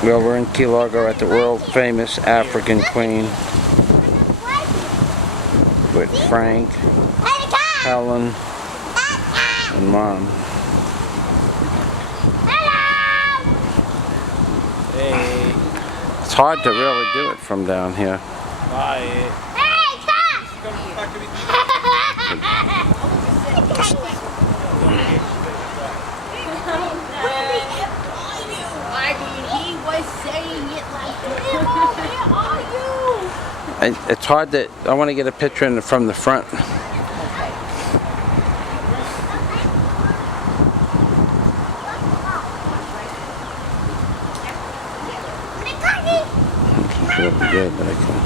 Well, we're in Key Largo at the world famous African Queen with Frank, Helen, and Mom. Hey. It's hard to really do it from down here. Bye. He was saying it like, where are you? It's hard to, I want to get a picture from the front. It's really good, but I can't.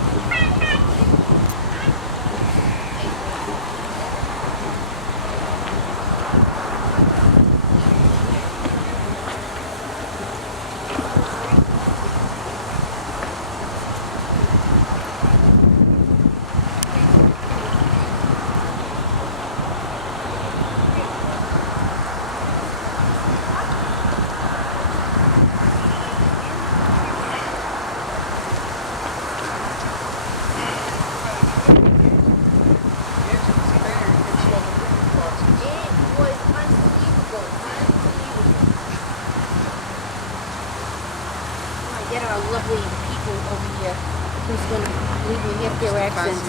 Get our lovely people over here who's going to leave me get their accents.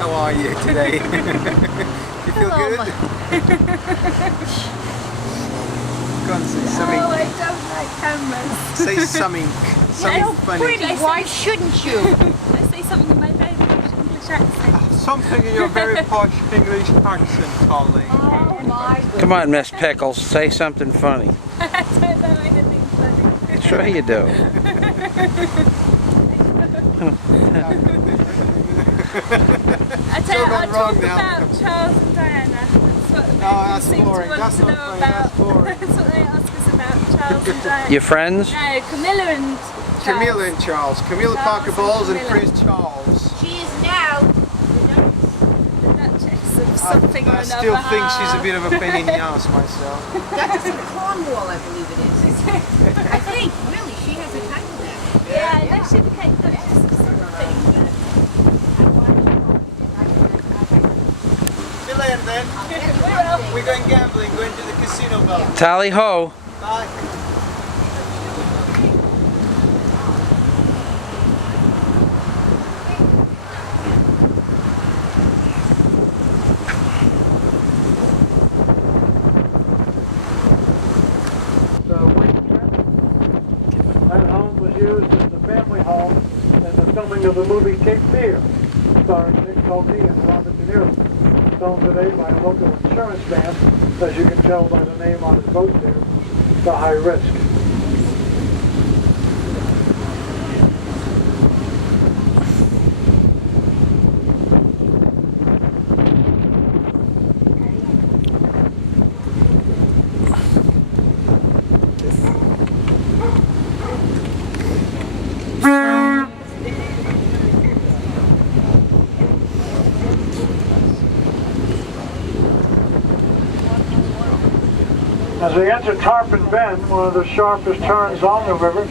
How are you today? You feel Hello, good? Go on, say something. Oh, I don't like cameras. Say something. Something funny. Pretty, why shouldn't you? I say something in my very posh English accent. Something in your very posh English accent, darling. Oh my goodness. Come on, Miss Pickles, say something funny. I don't know anything funny. Sure you do. I tell you, I gone talk wrong now. about Charles and Diana. That's what the that's seem boring. to want That's to not know funny. about. That's boring. That's what they ask us about, Charles and Diana. Your friends? No, Camilla and Charles. Camilla and Charles. Camilla Charles Parker and Bowles and Camilla. Prince Charles. She is now The Duchess of something or I another. still think she's a bit of a pain in the ass myself. Duchess of Cornwall, I believe it is. I think, really, she has a title there. Yeah, I know she became Duchess of something. See you later then. We're going gambling, going to the casino bar. Tally ho! Bye. That home was used as the family home in the filming of the movie Cape Fear, starring Nick Nolte and Robert De Niro. Filmed today by a local insurance man, as you can tell by the name on his boat there, The High Risk. As we enter Tarpon Bend, one of the sharpest turns on the river,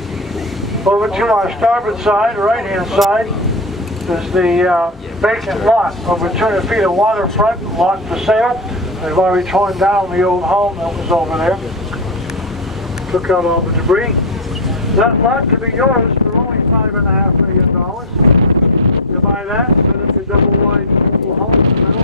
over to our starboard side, right-hand side, is the vacant lot. Over 200 feet of waterfront, lot for sale. They've already torn down the old home that was over there. Took out all the debris. That lot could be yours for only $5.5 million. You buy that, set up your double-wide mobile home in the middle.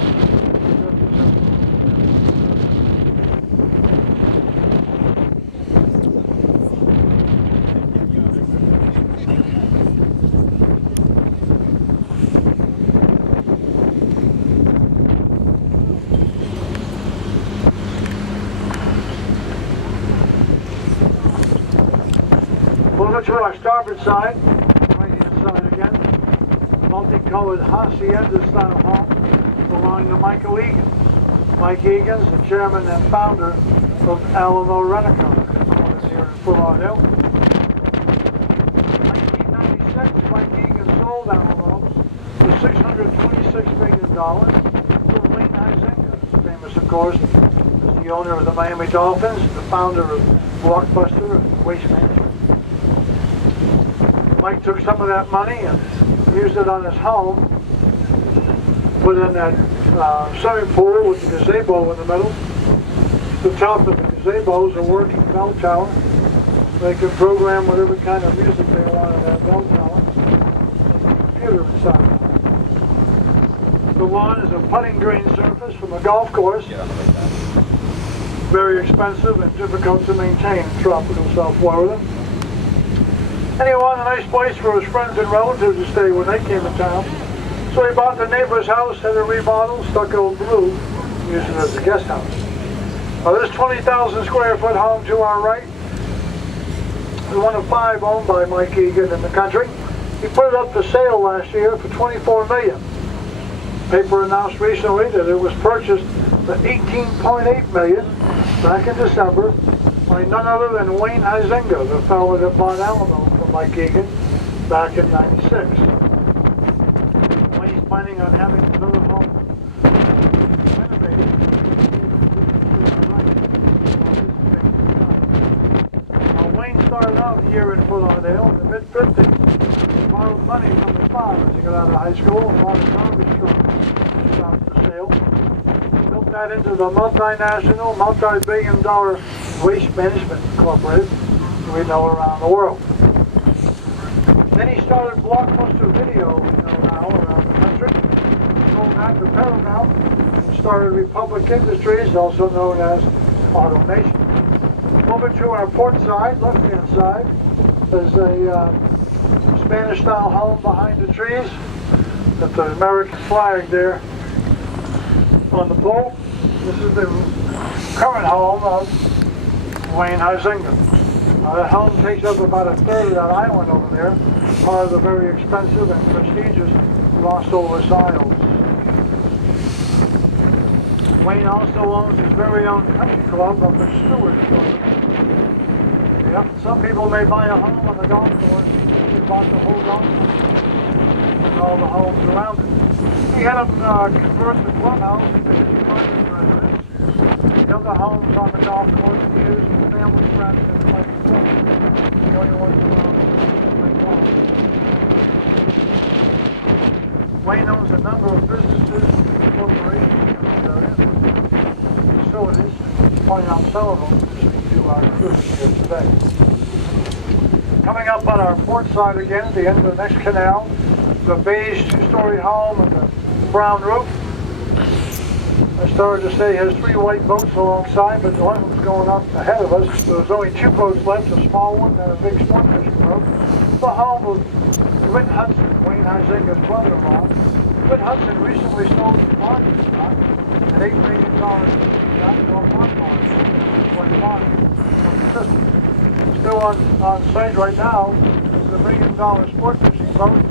Over to our starboard side, right-hand side again, multicolored hacienda-style home belonging to Michael Egan. Mike Egan's the chairman and founder of Alamo Rent-A-Car, headquarters here in Fort Lauderdale. In 1996, Mike Egan sold Alamo for $626 million to Wayne Huizenga, famous, of course, as the owner of the Miami Dolphins, the founder of Blockbuster and Waste Management. Mike took some of that money and used it on his home. Put in that swimming pool with the gazebo in the middle. The top of the gazebo is a working bell tower. They could program whatever kind of music they wanted at that bell tower. There's a computer inside. The lawn is a putting green surface from a golf course. Very expensive and difficult to maintain in tropical South Florida. And he wanted a nice place for his friends and relatives to stay when they came to town. So he bought the neighbor's house, had it remodeled, stucco blue, and used it as a guest house. Now this 20,000 square foot home to our right is one of 5 owned by Mike Egan in the country. He put it up for sale last year for $24 million. Paper announced recently that it was purchased for $18.8 million back in December by none other than Wayne Huizenga, the fellow that bought Alamo from Mike Egan back in '96. Wayne's planning on having another home renovated. Wayne started out here in Fort Lauderdale in the mid-50s. He borrowed money from his father as he got out of high school and bought a garbage truck out for sale. Built that into the multinational, multi-billion-dollar Waste Management Incorporated we know around the world. Then he started Blockbuster Video, we know now, around the country. Sold that to Paramount and started Republic Industries, also known as Automation. Over to our port side, left-hand side, there's a Spanish-style home behind the trees with the American flag there on the pole. This is the current home of Wayne Huizenga. That home takes up about a third of that island over there, part of the very expensive and prestigious Los Olas Isles. Wayne also owns his very own country club up at Stewart. Yep, some people may buy a home on the golf course. He bought the whole golf course and all the homes around it. He had them convert the clubhouse into his private residence. The other homes on the golf course he used for family, friends, and playing club. The only ones around playing golf. Wayne owns a number of businesses and corporations in this area. Facilities, pointing out some of them to our group here today. Coming up on our port side again at the end of the next canal, the beige 2-story home with the brown roof. I started to say has 3 white boats alongside, but one was going up ahead of us. There's only 2 boats left, a small one and a big sport fishing boat. The home of Whit Hudson, Wayne Huizenga's brother-in-law. Whit Hudson recently sold his bargain stock, an $8 million yacht called Waterways, when bought from the system. Still on site right now is the $1 million sport fishing boat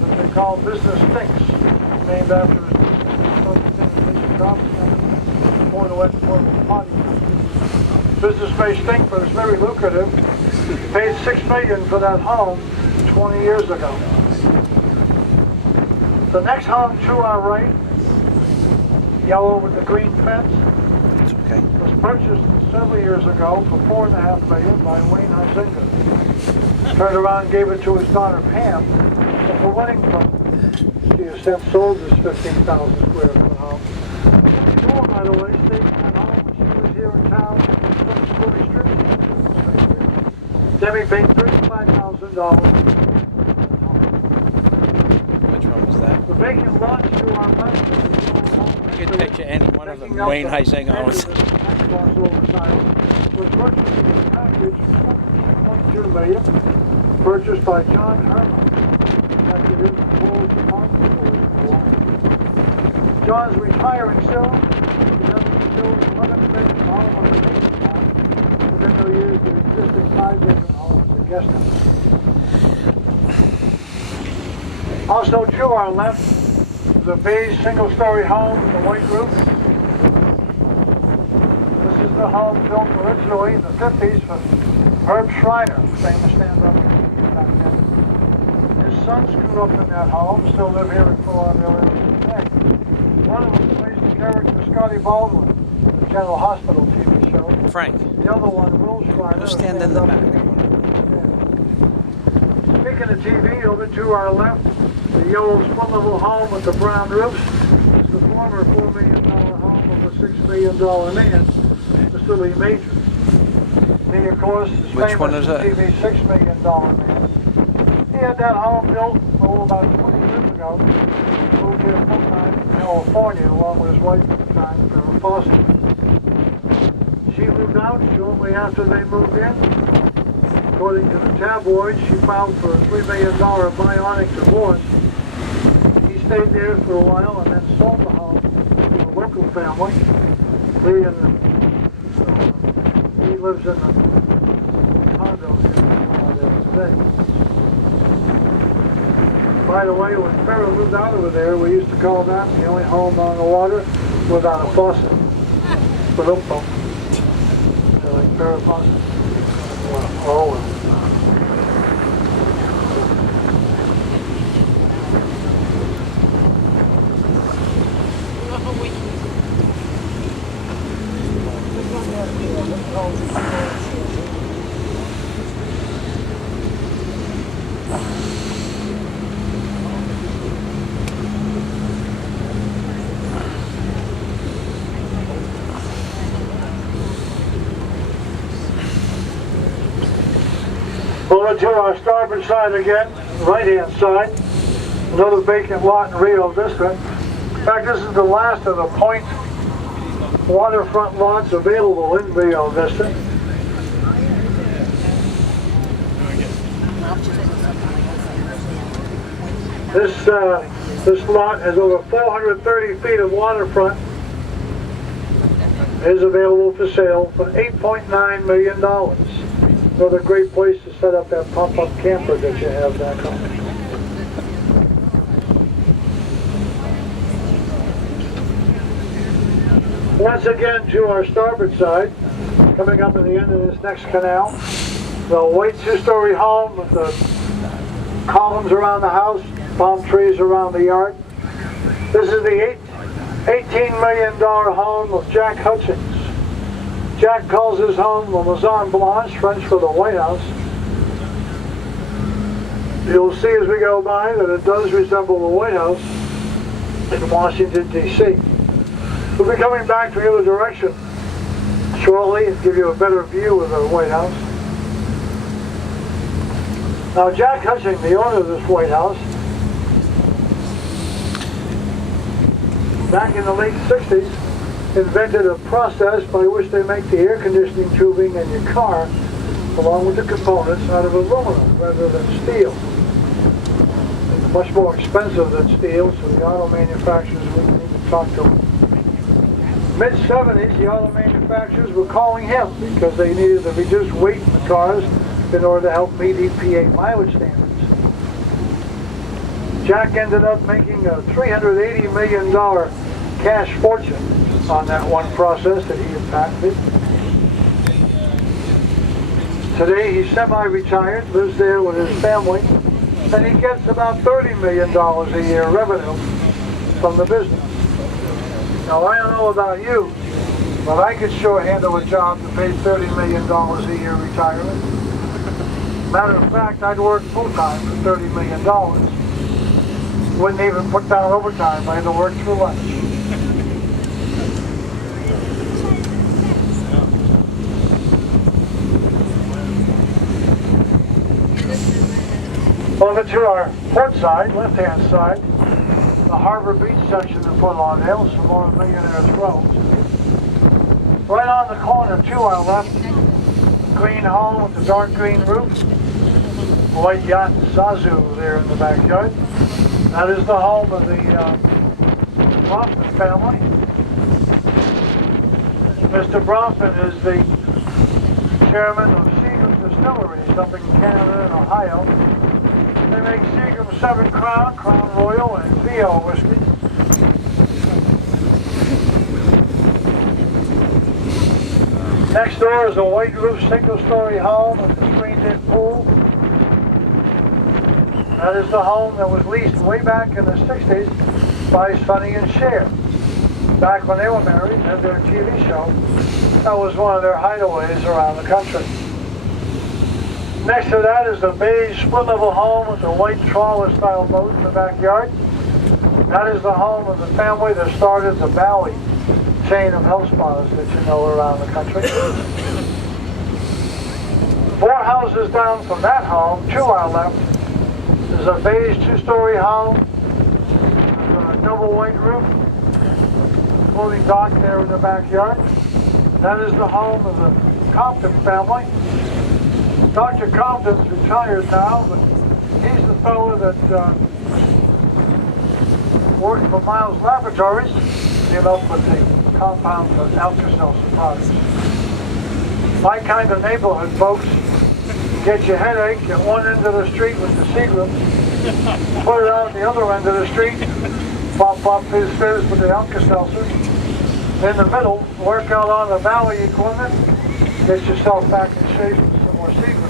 that they call Business Stinks, named after his more than wet potty. Business may stink, but it's very lucrative. He paid $6 million for that home 20 years ago. The next home to our right, yellow with the green fence, was purchased several years ago for $4.5 million by Wayne Huizenga. Turned around and gave it to his daughter Pam as a wedding present. She has since sold this 15,000 square foot home. Before, by the way, stayed in that home when she was here in town. Debbie paid $35,000. Which one was that? The vacant lot to our left. You could picture any one of them. Wayne Huizenga owns. Was purchased in a package for $14.2 million, purchased by John Herman, executive of Ford Department Store. John's retiring soon. He's having to build 11-bedroom home on the vacant lot, and then he'll use the existing 5-bedroom home as a guest house. Also to our left, the beige single-story home with the white roof. This is the home built originally in the 50s for Herb Schreiner, famous stand-up comedian back then. His sons grew up in that home, still live here in Fort Lauderdale today. One of them plays the character Scotty Baldwin in the General Hospital TV show. Frank. The other one, Will Schreiner. Stand in the back. Taking the TV over to our left, the yellow split-level home with the brown roofs is the former $4 million home of a $6 million man, Mr. Lee Major. He, of course, is Which one famous is that? TV $6 million man. He had that home built about 20 years ago. Moved here full-time in California along with his wife at the time, Farrah Fawcett. She moved out shortly after they moved in. According to the tabloids, she filed for a $3 million bionic divorce. He stayed there for a while and then sold the home to a local family. He lives in the condo there today. By the way, when Farrah moved out over there, we used to call that the only home on the water without a faucet. Ba-dum-bum. Like Farrah Fawcett. Oh. Over to our starboard side again, right-hand side, another vacant lot in Rio Vista. In fact, this is the last of the point waterfront lots available in Rio Vista. This lot has over 430 feet of waterfront. It is available for sale for $8.9 million. Another great place to set up that pop-up camper that you have back home. Once again to our starboard side, coming up at the end of this next canal, the white two-story home with the columns around the house, palm trees around the yard. This is the $18 million home of Jack Hutchins. Jack calls his home the Maison Blanche, French for the White House. You'll see as we go by that it does resemble the White House in Washington, D.C. We'll be coming back to the other direction shortly and give you a better view of the White House. Now, Jack Hutchins, the owner of this White House, back in the late 60s, invented a process by which they make the air conditioning tubing in your car, along with the components, out of aluminum rather than steel. It's much more expensive than steel, so the auto manufacturers wouldn't even talk to him. Mid-70s, the auto manufacturers were calling him because they needed to reduce weight in the cars in order to help meet EPA mileage standards. Jack ended up making a $380 million cash fortune on that one process that he had patented. Today he's semi-retired, lives there with his family, and he gets about $30 million a year revenue from the business. Now, I don't know about you, but I could sure handle a job to pay $30 million a year retirement. Matter of fact, I'd work full-time for $30 million. Wouldn't even put down overtime. I had to work through lunch. Over to our port side, left-hand side, the Harbor Beach section of Fort Lauderdale, some more Millionaires Road. Right on the corner to our left, green home with the dark green roof, white yacht Zazu there in the backyard. That is the home of the Bronfman family. Mr. Bronfman is the chairman of Seagram Distilleries up in Canada and Ohio. They make Seagram 7 Crown, Crown Royal, and VO whiskey. Next door is a white roof single-story home with a screened-in pool. That is the home that was leased way back in the 60s by Sonny and Cher. Back when they were married and had their TV show, that was one of their hideaways around the country. Next to that is a beige split-level home with a white trawler-style boat in the backyard. That is the home of the family that started the Valley chain of health spas that you know around the country. 4 houses down from that home, to our left, is a beige 2-story home with a double white roof, floating dock there in the backyard. That is the home of the Compton family. Dr. Compton's retired now, but he's the fellow that worked for Miles Laboratories, came up with the compound of Alka-Seltzer products. My kind of neighborhood, folks, get your headache at one end of the street with the Seagram, put it out at the other end of the street, pop, fizz, with the Alka-Seltzer. In the middle, work out on the Valley equipment, get yourself back in shape with some more Seagram.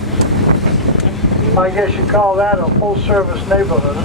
I guess you call that a full-service neighborhood.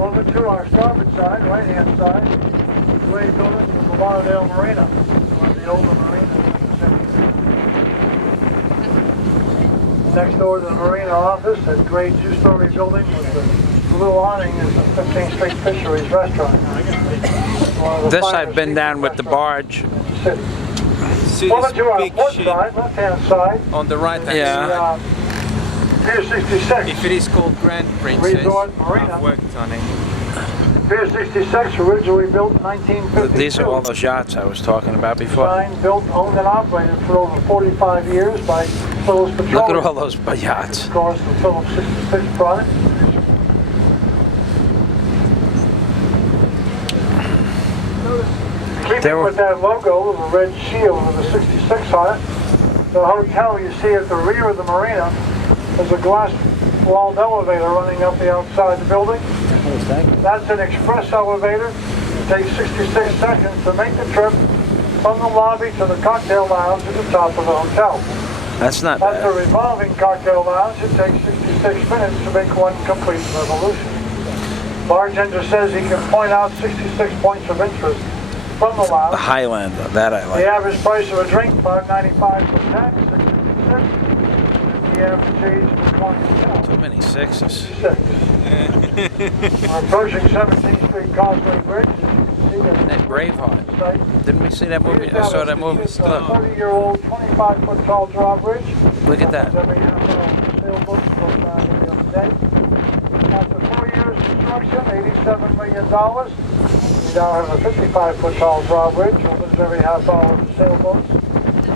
Over to our starboard side, right-hand side, the way building is the Lauderdale Marina, one of the older marinas in the city. Next door to the marina office, that gray 2-story building with the blue awning is the 15th Street Fisheries Restaurant. This I've been down with the barge. See Over this to our big port ship side, left-hand side, on the right hand Yeah. side. Pier 66. If it is called Grand Princess, Resort Marina. I've worked on it. Pier 66, originally built in 1952. These are all those yachts I was talking about before. Designed, built, owned, and operated for over 45 years by Phillips Petroleum. Look at all those yachts. Of course, the Phillips 66 product. Keeping with that logo, the red shield with the 66 on it, the hotel you see at the rear of the marina is a glass-walled elevator running up the outside of the building. That's an express elevator. It takes 66 seconds to make the trip from the lobby to the cocktail lounge at the top of the hotel. That's not That's a bad. revolving cocktail lounge. It takes 66 minutes to make one complete revolution. Bartender says he can point out 66 points of interest from the The lounge. Highlander, that I The like. average price of a drink, $5.95 for tax, $6.56. The average age of the clientele, Too many sixes. 6. We're approaching 17th Street Causeway Bridge. As you can see, And that Braveheart. site. Didn't we see that movie? I saw that movie. It's a 30-year-old, 25-foot tall drawbridge. Look at that. Every half hour sailboat goes down every other day. After 4 years construction, $87 million. We now have a 55-foot tall drawbridge. Opens every half hour for sailboats.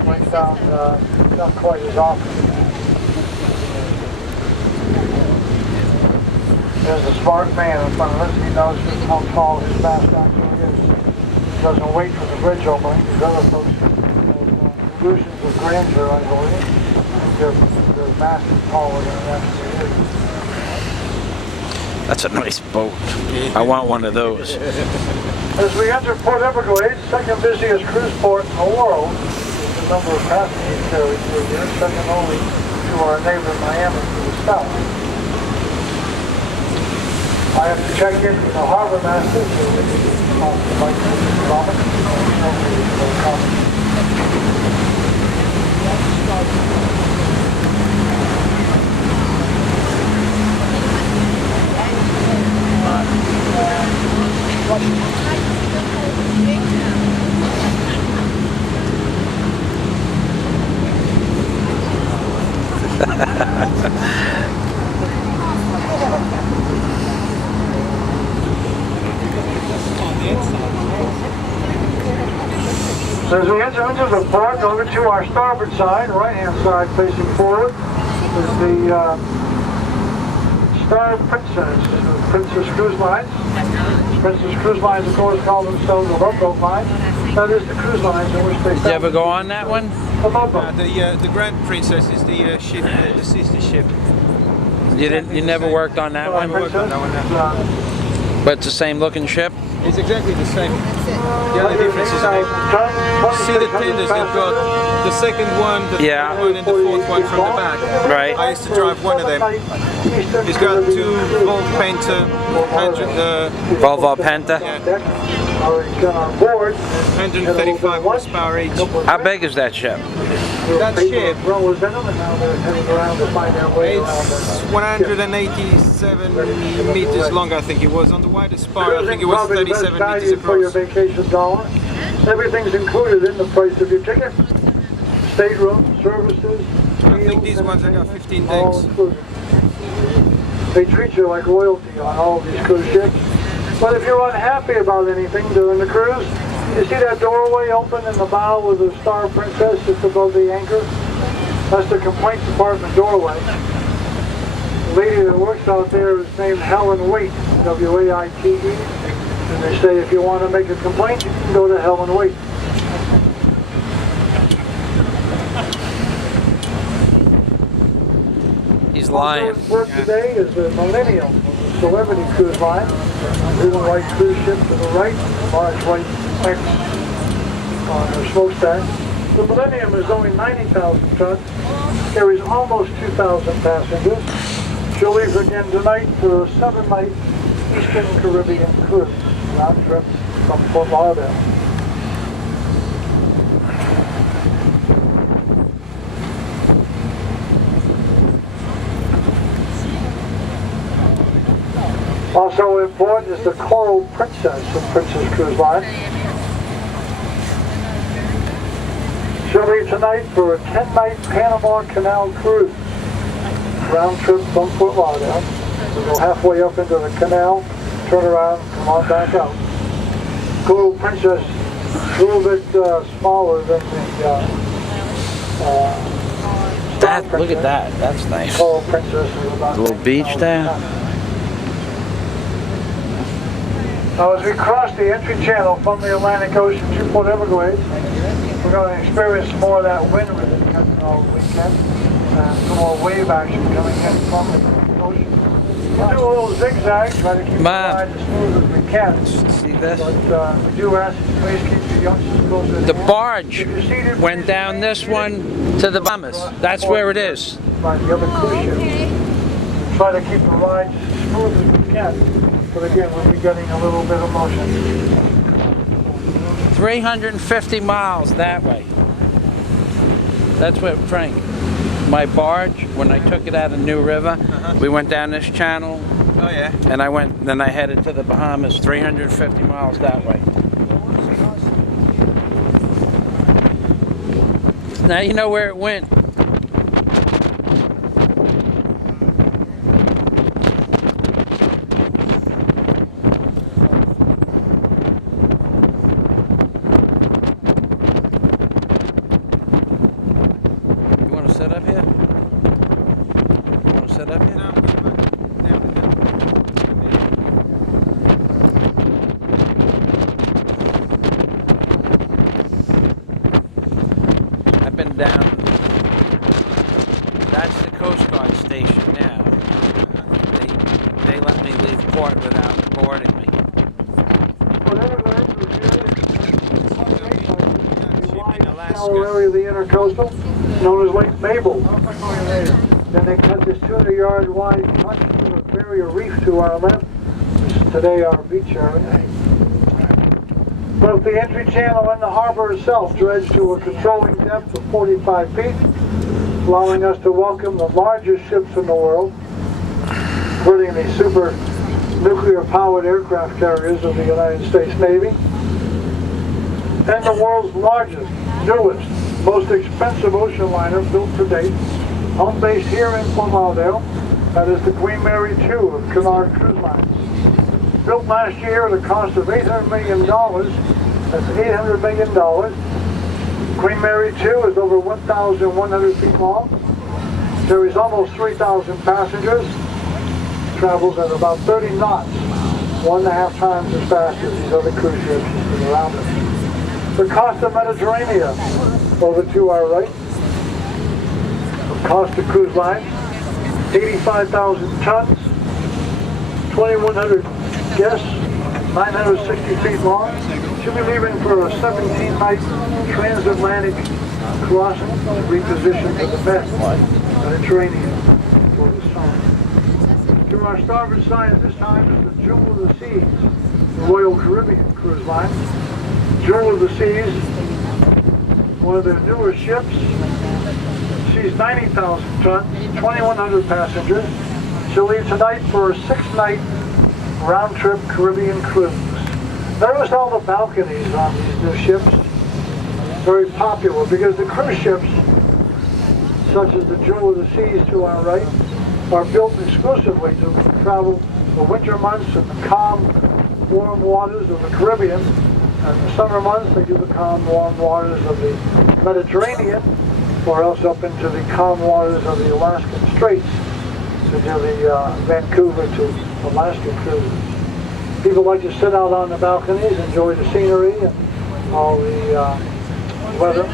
Breaks down not quite as often. There's a smart man in front of us. He knows just how tall his mast actually is. He doesn't wait for the bridge opening. These other folks have illusions of grandeur, I believe. I think their mast is taller than it actually is. That's a nice boat. I want one of those. As we enter Port Everglades, second busiest cruise port in the world, the number of passengers carried through here, second only to our neighbor Miami to the south. I have to check in with the harbor master, so we can talk to Mike Robert. So as we enter into the port, over to our starboard side, right-hand side facing forward, is the Star Princess Cruise Lines. Princess Cruise Lines, of course, call themselves the Love Line. That is the cruise lines in which they Did you ever go on that one? the Love The Grand Princess is the ship, the sister ship. You never worked on that one? worked on that one now. But it's the same looking ship? It's exactly the same. The only difference is see the tenders, they've got the second one, the third one, and the fourth one from the back. Right. I used to drive one of them. It's got 2 Volt Penta, 100, Volvo Penta? board. 135 horsepower each. How big is that ship? That ship, Growers in them, and now they're heading around to find their way around it's 187 meters long, I think it was. On the widest part, I think it was Probably the best 37 meters value for your across. vacation dollar. Everything's included in the price of your ticket. Stateroom, services. I think these ones have got 15 all decks. included. They treat you like royalty on all of these cruise ships. But if you're unhappy about anything during the cruise, you see that doorway open in the bow with the Star Princess just above the anchor? That's the complaint department doorway. The lady that works out there is named Helen Waite, W-A-I-T-E. And they say if you want to make a complaint, you can go to Helen Waite. He's lying. Also in port today is the Millionaire, celebrity cruise line. Blue and white cruise ship to the right, large white X on their smokestack. The Millennium is only 90,000 tons, carries almost 2,000 passengers. She'll leave again tonight for a 7-night Eastern Caribbean cruise, round trip from Fort Lauderdale. Also in port is the Coral Princess of Princess Cruise Line. She'll leave tonight for a 10-night Panama Canal cruise. Round trip from Fort Lauderdale. We go halfway up into the canal, turn around, come on back out. Coral Princess is a little bit smaller than the Look at that. That's nice. Coral Princess is about A little beach 90,000 there. tons. Now as we cross the entry channel from the Atlantic Ocean to Port Everglades, we're going to experience more of that wind we've been getting all weekend, and some more wave action coming in from the ocean. We'll do a little zigzag, try to keep the ride as smooth as we can. See this? But we do ask you please keep your youngsters close to The hand. barge If you're seated, went please down this one to the Bahamas. That's where it is. by the other cruise ships. Try to keep the ride as smooth as we can. But again, we'll be getting a little bit of motion. 350 miles that way. That's what Frank, my barge, when I took it out of New River, we went down this channel Oh yeah. and then I headed to the Bahamas, 350 miles that way. Now you know where it went. Set up here? You want to set up here? I've been down. That's the Coast Guard station now. They let me leave port without boarding me. Area of the intercoastal, known as Lake Mabel. Then they cut this 200-yard wide muscular barrier reef to our left, which is today our beach area. Both the entry channel and the harbor itself dredged to a controlling depth of 45 feet, allowing us to welcome the largest ships in the world, including the super nuclear-powered aircraft carriers of the United States Navy, and the world's largest, newest, most expensive ocean liner built to date, home base here in Fort Lauderdale. That is the Queen Mary II of Canal Cruise Lines. Built last year at a cost of $800 million. That's $800 million. Queen Mary II is over 1,100 feet long. Carries almost 3,000 passengers. Travels at about 30 knots, 1.5 times as fast as these other cruise ships around us. The Costa Mediterranea, over to our right, Costa Cruise Line, 85,000 tons, 2,100 guests, 960 feet long. She'll be leaving for a 17-night transatlantic crossing to reposition to the Mediterranean for the summer. To our starboard side at this time is the Jewel of the Seas, the Royal Caribbean cruise line. Jewel of the Seas, one of their newer ships. She's 90,000 tons, 2,100 passengers. She'll leave tonight for a 6-night round-trip Caribbean cruise. Notice all the balconies on these new ships. Very popular because the cruise ships, such as the Jewel of the Seas to our right, are built exclusively to travel the winter months in the calm, warm waters of the Caribbean, and the summer months they do the calm, warm waters of the Mediterranean, or else up into the calm waters of the Alaskan Straits to do the Vancouver to Alaska cruises. People like to sit out on the balconies, enjoy the scenery and all the weather.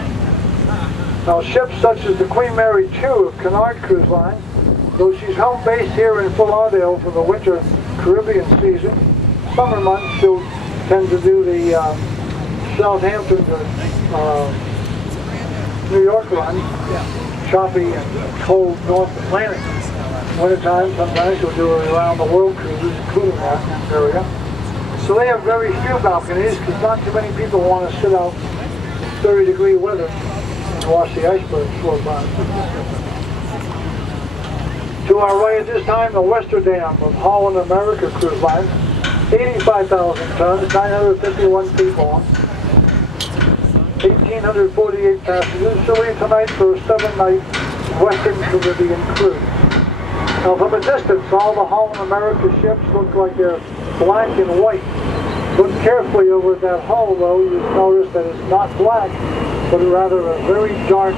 Now ships such as the Queen Mary II of Canal Cruise Line, though she's home base here in Fort Lauderdale for the winter Caribbean season, summer months she'll tend to do the Southampton to New York run, choppy and cold North Atlantic. Wintertime, sometimes she'll do an around the world cruise, including that area. So they have very few balconies because not too many people want to sit out in 30-degree weather and watch the icebergs float by. To our right at this time, the Westerdam of Holland America Cruise Line, 85,000 tons, 951 feet long, 1,848 passengers. She'll leave tonight for a 7-night Western Caribbean cruise. Now from a distance, all the Holland America ships look like they're black and white. Look carefully over at that hull though, you'll notice that it's not black, but rather a very dark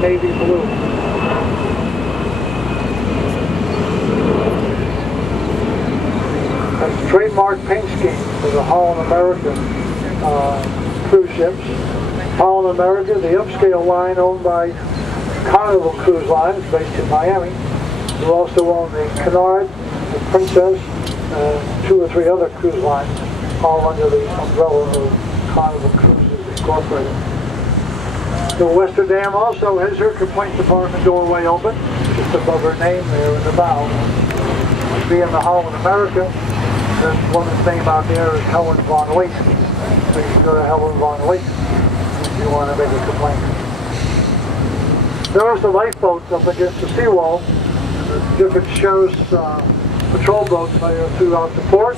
navy blue. That's the trademark paint scheme for the Holland America cruise ships. Holland America, the upscale line owned by Carnival Cruise Lines, based in Miami. We also own the Canard, the Princess, and 2 or 3 other cruise lines, all under the umbrella of Carnival Cruises Incorporated. The Westerdam also has her complaint department doorway open, just above her name there in the bow. Being the Holland America, this woman's name out there is Helen Von Leek. So you can go to Helen Von Leek if you want to make a complaint. There's the lifeboats up against the seawall. Different shows patrol boats throughout the port,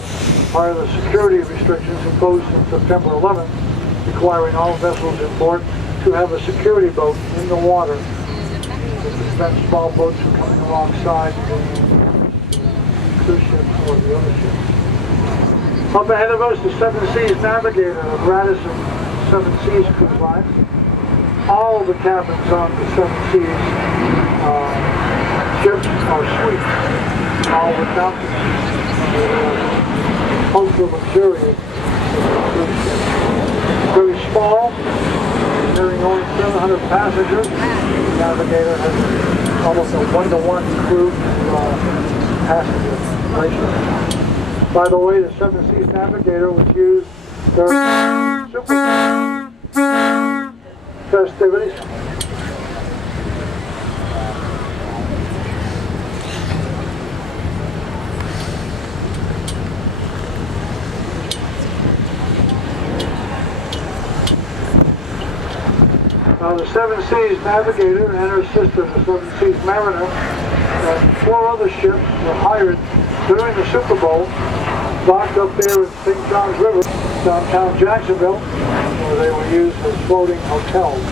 part of the security restrictions imposed since September 11th, requiring all vessels in port to have a security boat in the water to prevent small boats from coming alongside the cruise ships or the other ships. Up ahead of us, the Seven Seas Navigator of Radisson Seven Seas Cruise Line. All the cabins on the Seven Seas ships are suites, all with balconies. Ultra luxurious cruise ships. Very small, carrying only 700 passengers. The Navigator has almost a 1-to-1 crew passenger ratio. By the way, the Seven Seas Navigator was used during Super festivities. Now the Seven Seas Navigator and her sister, the Seven Seas Mariner, and 4 other ships were hired during the Super Bowl, docked up there in St. John's River, downtown Jacksonville, where they were used as floating hotels.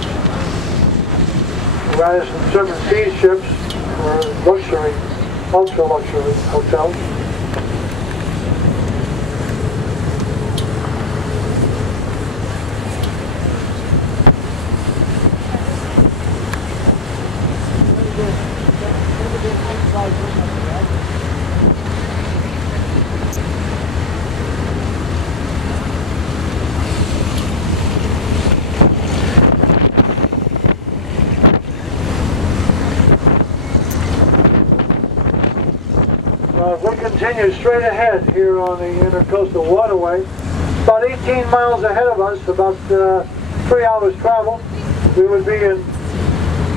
The Radisson Seven Seas ships were luxury, ultra-luxury hotels. continue straight ahead here on the Intercoastal Waterway. About 18 miles ahead of us, about 3 hours travel, we would be in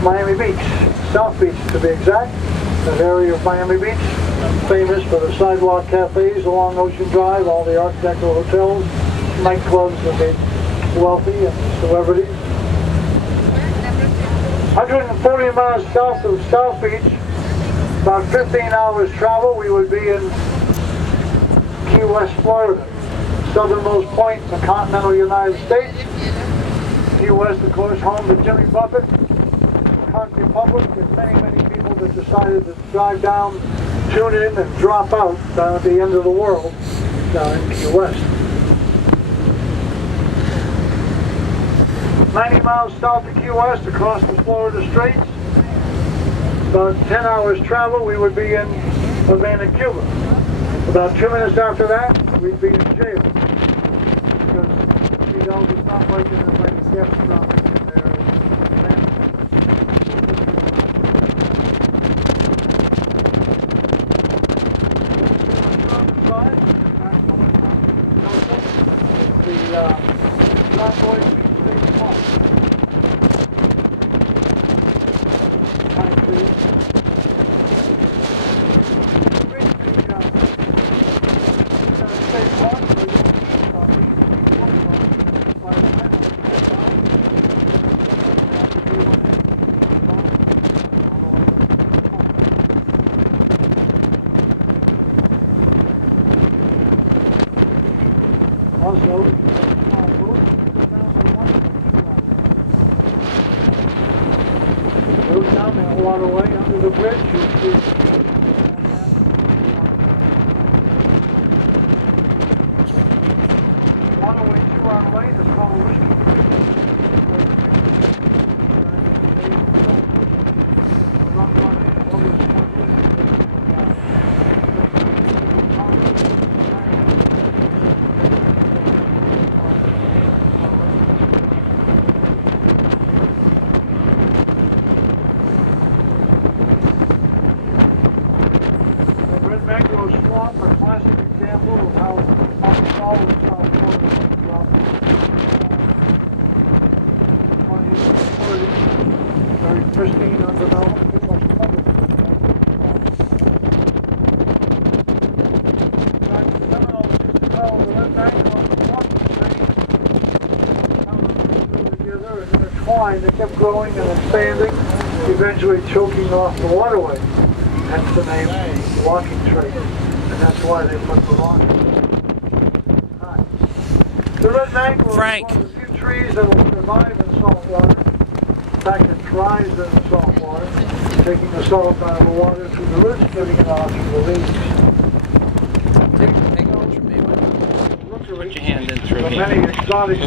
Miami Beach, South Beach to be exact. That area of Miami Beach, famous for the sidewalk cafes along Ocean Drive, all the Art Deco hotels, nightclubs of the wealthy and celebrities. 140 miles south of South Beach, about 15 hours travel, we would be in Key West, Florida. Southernmost point in the continental United States. Key West, of course, home to Jimmy Buffett, Country Public, and many people that decided to drive down, tune in, and drop out down at the end of the world down in Key West. 90 miles south of Key West across the Florida Straits. About 10 hours travel, we would be in Havana, Cuba. About 2 minutes after that, we'd be in jail. Because Fidel does not like it as like a guest from there. Also, go down that waterway under the bridge, you'll see waterway to our right is called Whiskey. Swamp, a classic example of how almost all of South Florida is dropped. Very pristine, undeveloped, pretty much covered. The Seminoles used to call the red bank on the walking street. Together and intertwined, they kept growing and expanding, eventually choking off the waterway. Hence the name walking tree. And that's why they put the rock. The red mangrove is one of the few trees that will survive in salt water. In fact, it thrives in the salt water, taking the salt out of the water through the roots, giving it out through the leaves. Take a picture of me. Put your hand in through here. Many exotic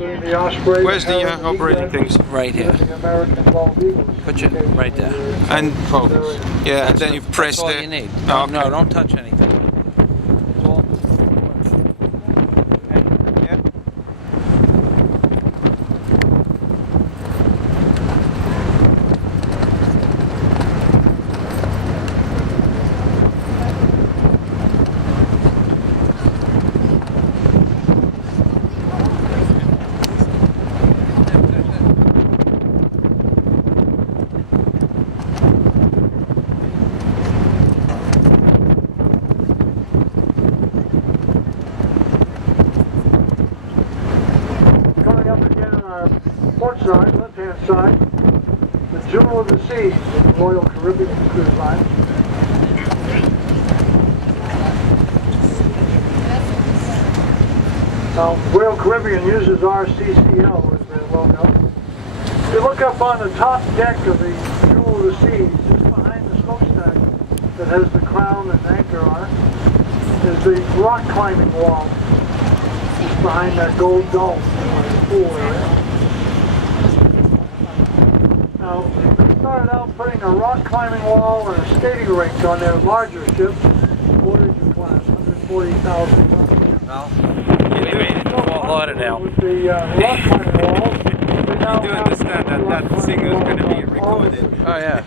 the osprey. Where's the operating things? Right here. The American bald eagles. Put your right there. And focus. Yeah, and then you press That's all the. you need. Oh, No, okay. don't touch anything. Yeah. Port side, left-hand side, the Jewel of the Seas, the Royal Caribbean cruise line. Now, Royal Caribbean uses RCCL as their logo. If you look up on the top deck of the Jewel of the Seas, just behind the smokestack that has the crown and anchor on it, is the rock climbing wall. Just behind that gold dome, the pool area. Now, they started out putting a rock climbing wall and a skating rink on their larger ships, Voyager class, 140,000 tons. Well, we made it to Fort Lauderdale. With the rock climbing walls, they now You do have understand that that singer is going to be recorded. Oh yeah.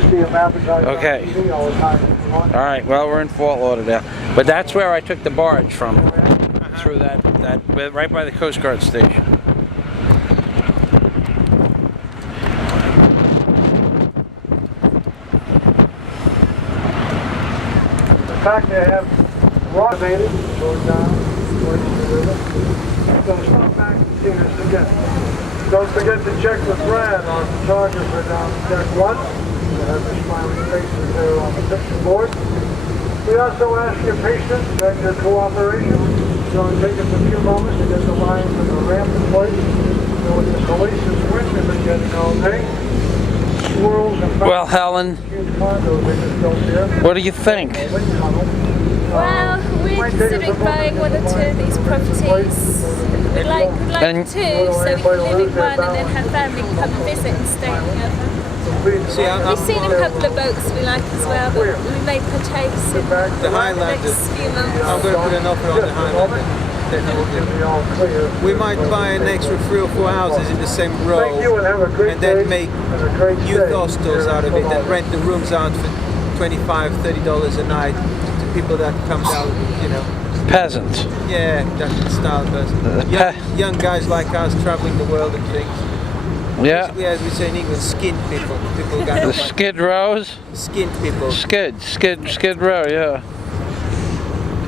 should be a map advertised Okay. on TV all the time if you want. All right, well, we're in Fort Lauderdale. But that's where I took the barge from. Through that right by the Coast Guard station. In fact, they have elevated going down towards the river. So stop back and see this again. Don't forget to check with Brad, our photographer down deck 1. We'll have the smiling faces there on the picture board. We also ask your patience and your cooperation. It's going to take us a few moments to get the lines and the ramp in place. So with this oasis wind we've been getting all day. Swirls and Well, Helen, huge condos they just built here. what do you think? Well, we're considering buying one or two of these properties. We'd like And- two, so we can live in one and then have family come and visit and stay in the other. See, We've seen a couple of boats we like as well, but we may purchase in the the Highlander. next few months. I'm going to put an offer on the Highlander. We might buy an extra 3 or 4 houses in the same row Thank you and have a great and then day make and a great youth stay hostels here out of in it and Vermont. rent the rooms out for $25, $30 a night to people that come down, you know. Peasants. Yeah, that style person. Young guys like us traveling the world and things. Yeah. Basically, as we say in England, skin people. People got The Skid Rows? skin people. Skid Row, yeah.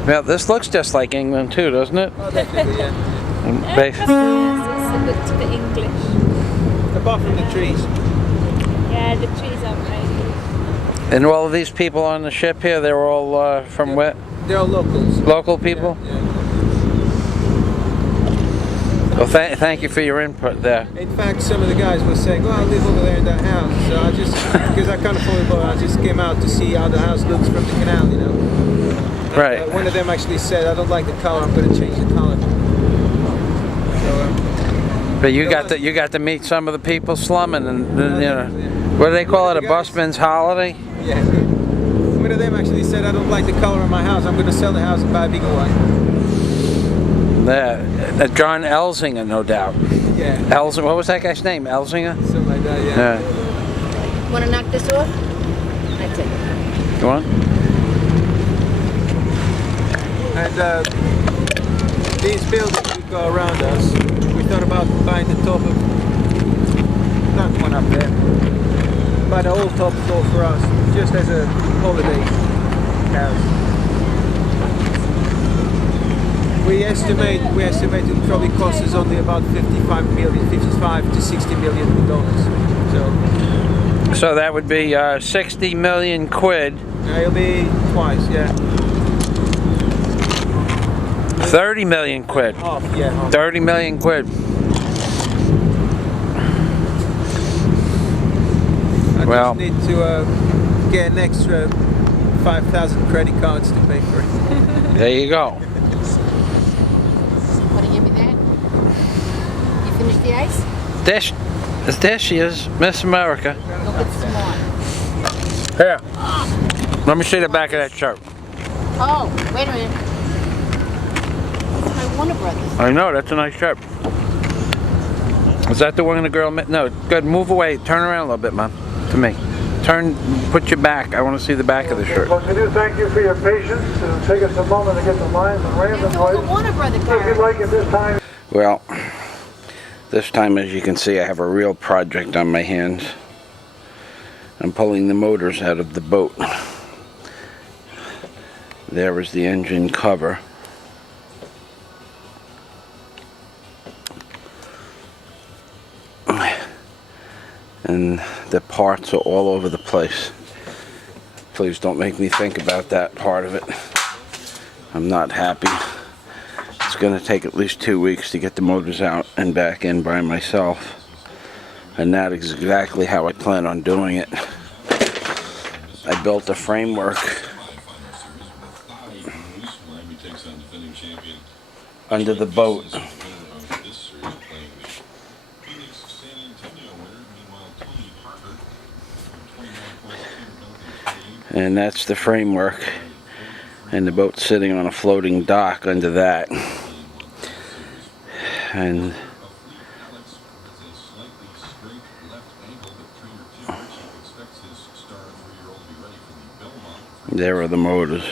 Well, this looks just like England too, doesn't it? Oh, definitely, yeah. Ba- It's a bit English. Apart from the trees. Yeah, the trees are crazy. And all of these people on the ship here, they're all from where? They're all locals. Local people? Yeah. Well, thank you for your input there. In fact, some of the guys were saying, "Oh, I live over there in that house." So I just, because I can't afford it, I just came out to see how the house looks from the canal, you know. Right. One of them actually said, "I don't like the color. I'm going to change the color." So, But you got to meet some of the people slumming, and you know, what do they call it? A busman's holiday? yeah. One of them actually said, "I don't like the color of my house. I'm going to sell the house and buy a bigger one." There, John Elsinger, no doubt. Yeah. Elsinger, what was that guy's name? Elsinger? Something like that. Yeah. Yeah. Want to knock this off? That's it. Go on. And these buildings we go around us, we thought about buying the top of that one up there. Buy the whole top floor for us, just as a holiday house. We estimate it will probably cost us only about 55 to 60 million dollars. So that would be 60 million quid. It'll be twice, yeah. 30 million quid. Half, yeah. Half. 30 million quid. I Well. just need to get an extra 5,000 credit cards to pay for it. There you go. Want to give me that? You finished the ice? There she is, Miss America. Go get some more. Here. Let me see the back of that shirt. Oh, wait a minute. It's my Warner Brothers. I know, that's a nice shirt. Is that the one the girl met? No, good, move away. Turn around a little bit, Mom. To me. Put your back. I want to see the back of the shirt. Well, we do thank you for your patience. It'll take us a moment to get the lines and ramp in That's all the place. Warner Brothers If you'd cars. like at this time, Well, this time, as you can see, I have a real project on my hands. I'm pulling the motors out of the boat. There is the engine cover. And the parts are all over the place. Please don't make me think about that part of it. I'm not happy. It's going to take at least 2 weeks to get the motors out and back in by myself. And that is exactly how I plan on doing it. I built a framework under the boat. And that's the framework. And the boat's sitting on a floating dock under that. And There are the motors,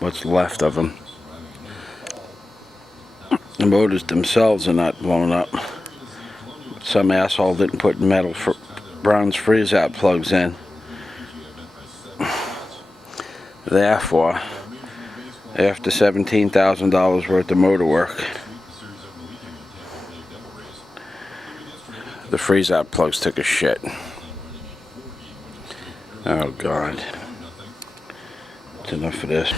what's left of them. The motors themselves are not blown up. Some asshole didn't put metal bronze freeze-out plugs in. Therefore, after $17,000 worth of motor work, the freeze-out plugs took a shit. Oh God. That's enough of this.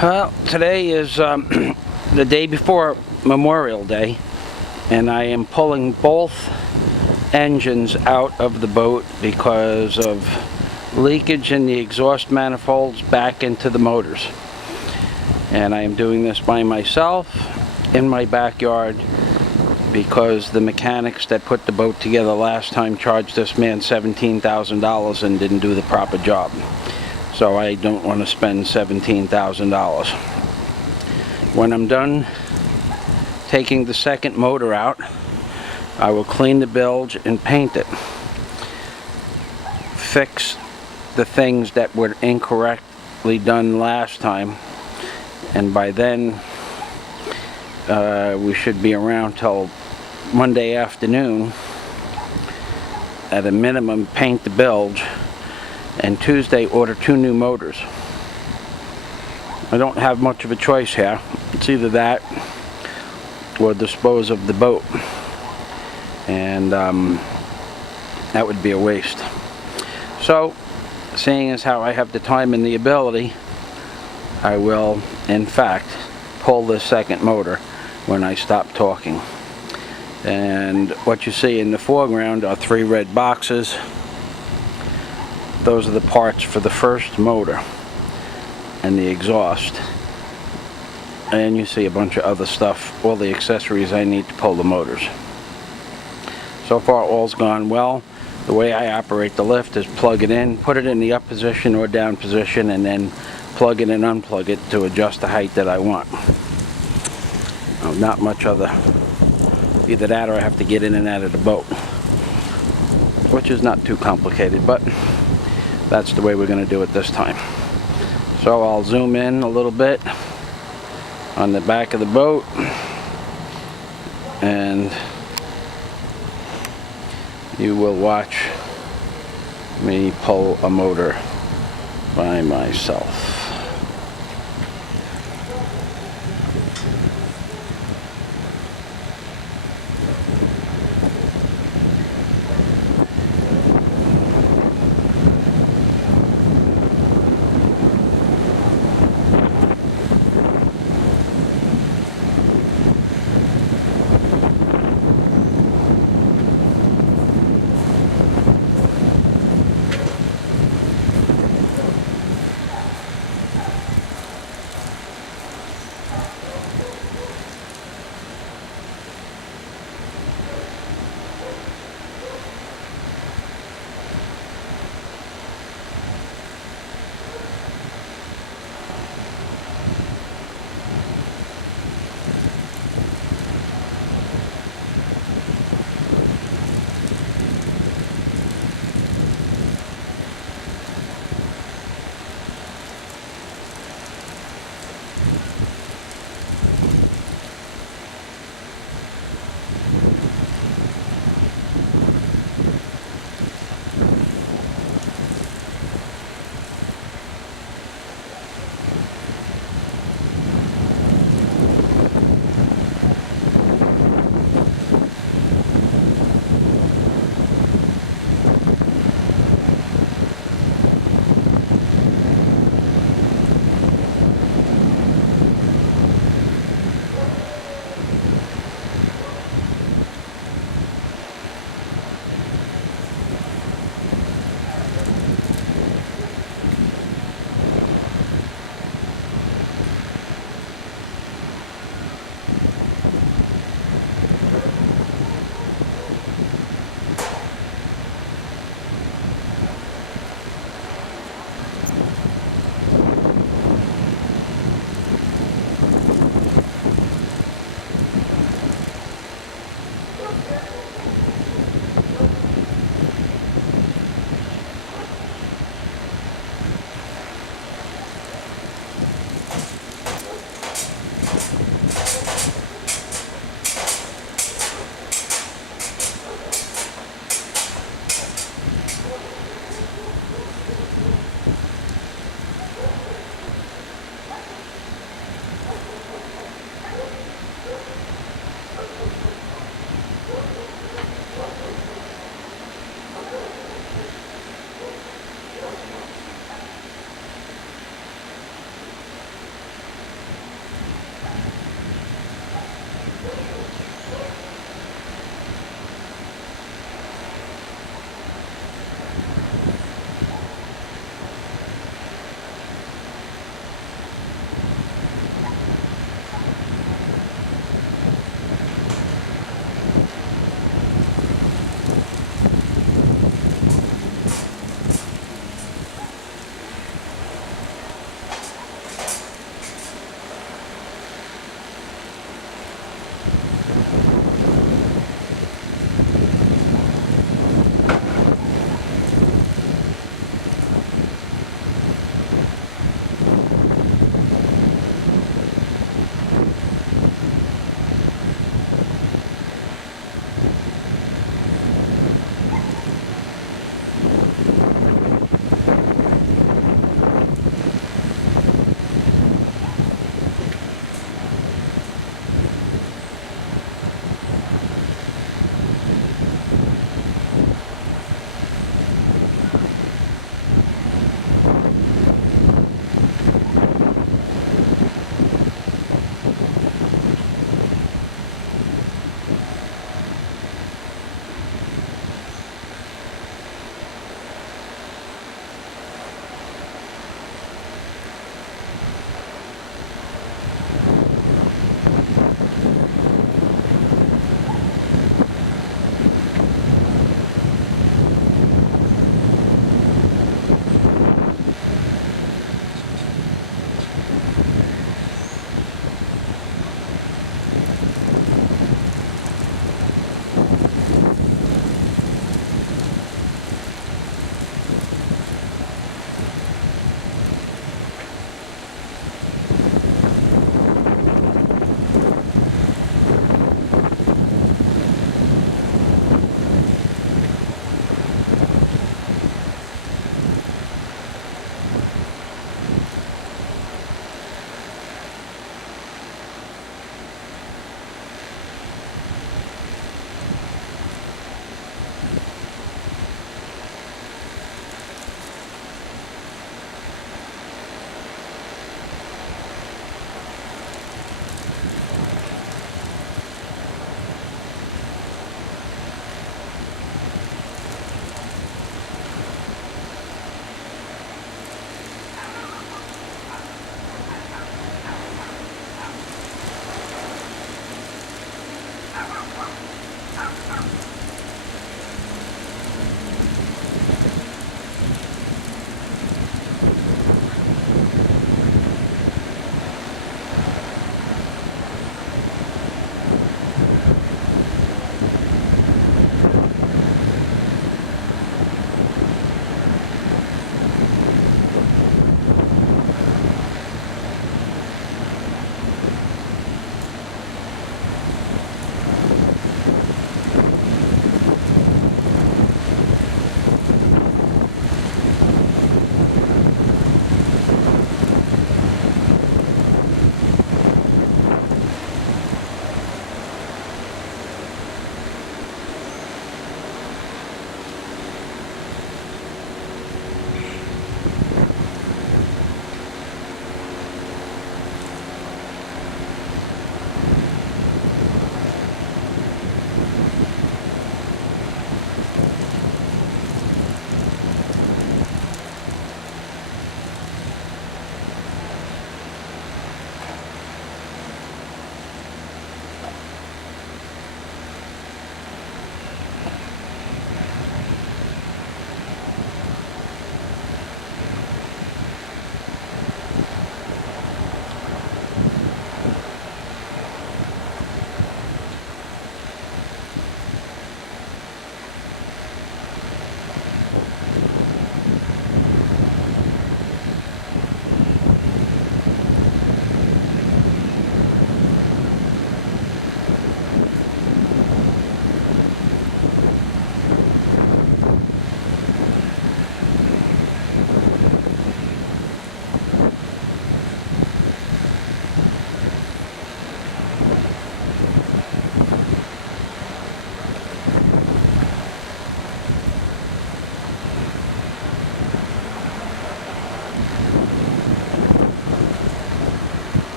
Well, today is the day before Memorial Day, and I am pulling both engines out of the boat because of leakage in the exhaust manifolds back into the motors. And I am doing this by myself in my backyard because the mechanics that put the boat together last time charged this man $17,000 and didn't do the proper job. So I don't want to spend $17,000. When I'm done taking the second motor out, I will clean the bilge and paint it. Fix the things that were incorrectly done last time, and by then we should be around till Monday afternoon. At a minimum, paint the bilge, and Tuesday order 2 new motors. I don't have much of a choice here. It's either that or dispose of the boat, and that would be a waste. So, seeing as how I have the time and the ability, I will in fact pull this second motor when I stop talking. And what you see in the foreground are 3 red boxes. Those are the parts for the first motor and the exhaust. And you see a bunch of other stuff, all the accessories I need to pull the motors. So far all's gone well. The way I operate the lift is plug it in, put it in the up position or down position, and then plug it and unplug it to adjust the height that I want. Not much other, either that or I have to get in and out of the boat, which is not too complicated, but that's the way we're going to do it this time. So I'll zoom in a little bit on the back of the boat, and you will watch me pull a motor by myself.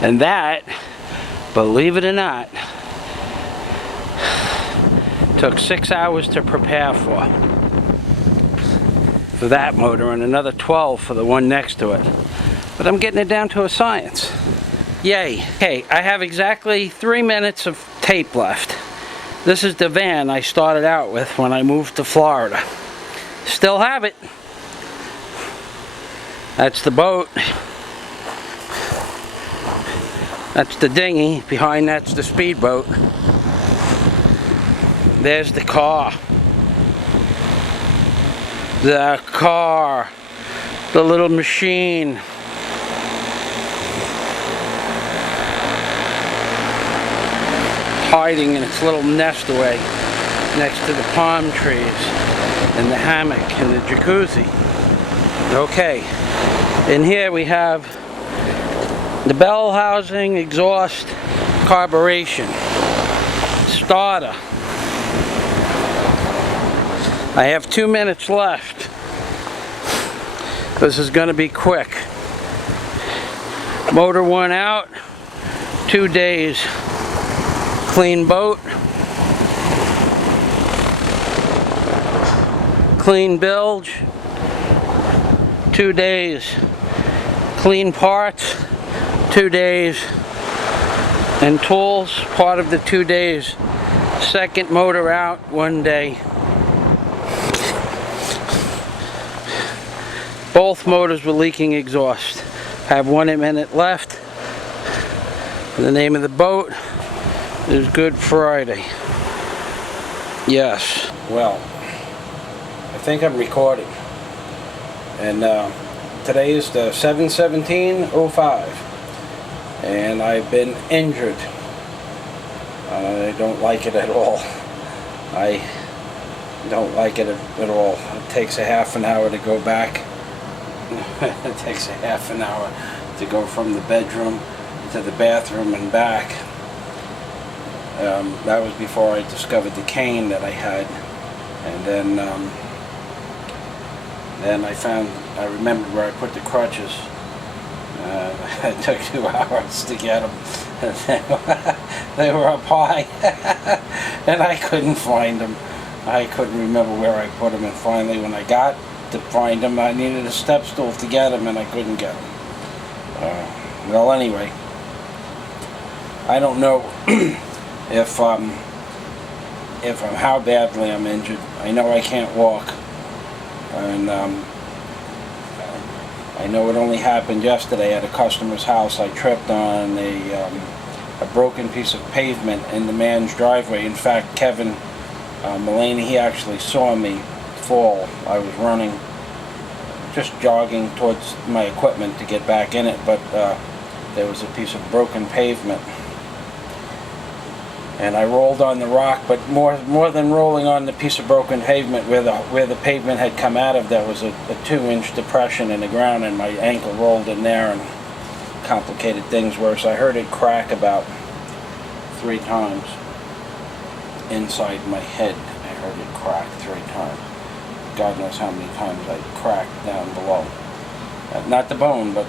And that, believe it or not, took 6 hours to prepare for that motor, and another 12 for the one next to it. But I'm getting it down to a science. Yay. Okay, I have exactly 3 minutes of tape left. This is the van I started out with when I moved to Florida. Still have it. That's the boat. That's the dinghy. Behind that's the speedboat. There's the car. The car. The little machine. Hiding in its little nest away next to the palm trees and the hammock and the jacuzzi. Okay, in here we have the bell housing, exhaust, carburation, starter. I have 2 minutes left. This is going to be quick. Motor one out, 2 days. Clean boat, clean bilge, 2 days. Clean parts, 2 days. And tools, part of the 2 days. Second motor out, 1 day. Both motors were leaking exhaust. Have 1 minute left. The name of the boat is Good Friday. Yes. Well, I think I'm recording. And today is the 7/17/05. And I've been injured. I don't like it at all. I don't like it at all. It takes a half an hour to go back. It takes a half an hour to go from the bedroom to the bathroom and back. That was before I discovered the cane that I had, and then I remembered where I put the crutches. It took 2 hours to get them. They were up high, and I couldn't find them. I couldn't remember where I put them, and finally when I got to find them, I needed a step stool to get them, and I couldn't get them. Well, anyway, I don't know if how badly I'm injured. I know I can't walk, and I know it only happened yesterday at a customer's house. I tripped on a broken piece of pavement in the man's driveway. In fact, Kevin Mulaney, he actually saw me fall. I was running, just jogging towards my equipment to get back in it, but there was a piece of broken pavement. And I rolled on the rock, but more than rolling on the piece of broken pavement, where the pavement had come out of, there was a 2-inch depression in the ground, and my ankle rolled in there and complicated things worse. I heard it crack about 3 times inside my head. I heard it crack 3 times. God knows how many times I cracked down below. Not the bone, but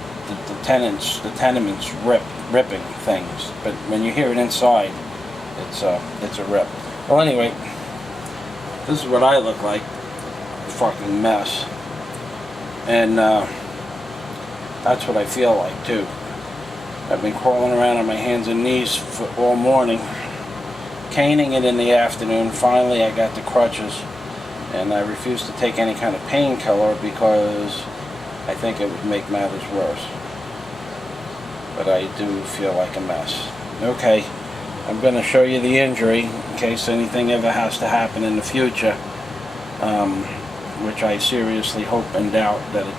the tenements ripping things. But when you hear it inside, it's a rip. Well, anyway, this is what I look like. A fucking mess. And that's what I feel like too. I've been crawling around on my hands and knees for all morning, caning it in the afternoon. Finally I got the crutches, and I refuse to take any kind of painkiller because I think it would make matters worse. But I do feel like a mess. Okay. I'm going to show you the injury in case anything ever has to happen in the future, which I seriously hope and doubt that it